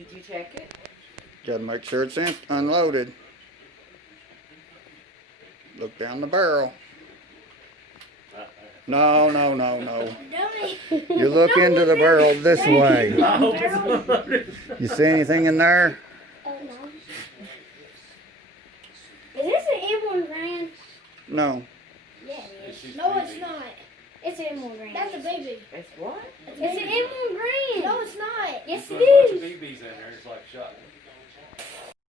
Did you check it? Gotta make sure it's unloaded. Look down the barrel. No, no, no, no. You look into the barrel this way. I hope it's unloaded. You see anything in there? Oh no. Is this an M1 Grand? No. Yeah, it is. It's No, BB. it's not. It's an M1 Grand. That's a baby. It's what? It's an M1 Grand. No, it's not. Yes, Put it a bunch of is. BBs in there, it's like shotgun.